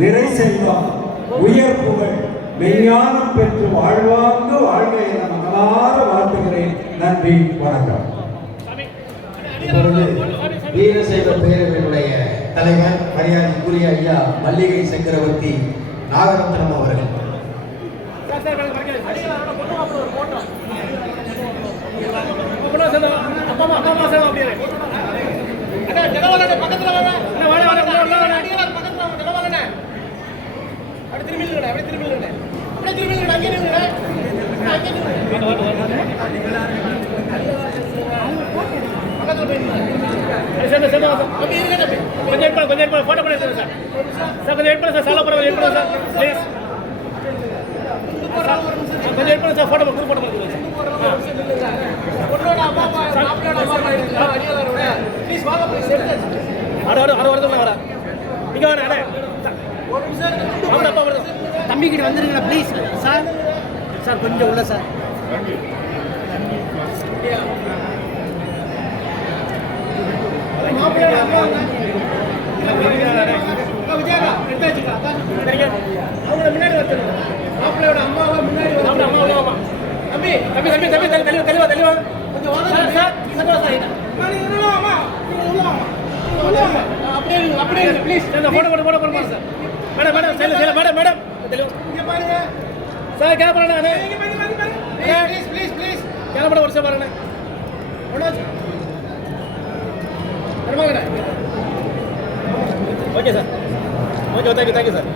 நிறை செல்வம் உயர் புகழ் மெய்ஞானம் பெற்று வாழ்வாங்கு வாழ்க என மனதார வாழ்த்துகிறேன். நன்றி வணக்கம். வீரசைவ பேரவையினுடைய தலைவர் மரியாதைக்குரிய ஐயா மல்லிகை சக்கரவர்த்தி நாகரத்னம் அவர்கள். கொஞ்சம் எடுப்பா கொஞ்சம் எடுப்பா ஃபோட்டோ பண்ணி சார் சார் கொஞ்சம் எடுப்பா சார் சாலா பரவாயில்ல எடுப்பா சார் ப்ளீஸ் கொஞ்சம் எடுப்பா சார் ஃபோட்டோ குரூப் ஃபோட்டோ பண்ணுங்க சார் ஆட ஆட ஆட வரதுக்குள்ள வர இங்க வர அடே அவட அப்பா வருது வந்துருங்களா ப்ளீஸ் சார் சார் கொஞ்சம் உள்ள சார் அவங்க முன்னாடி வந்து மாப்பிள்ளையோட அம்மாவை முன்னாடி வந்து அம்மா அம்மா அம்மா தம்பி. தம்பி தம்பி தம்பி தள்ளி தெளிவா தெளிவா தெளிவா கொஞ்சம் sir sir sir. Please sir photo photo photo photo sir madam madam சைல சைல மேடம் மேடம் பாருங்க. Sir camera please please please camera ஒரு சார் பாருங்க. Okay sir okay thank you thank you sir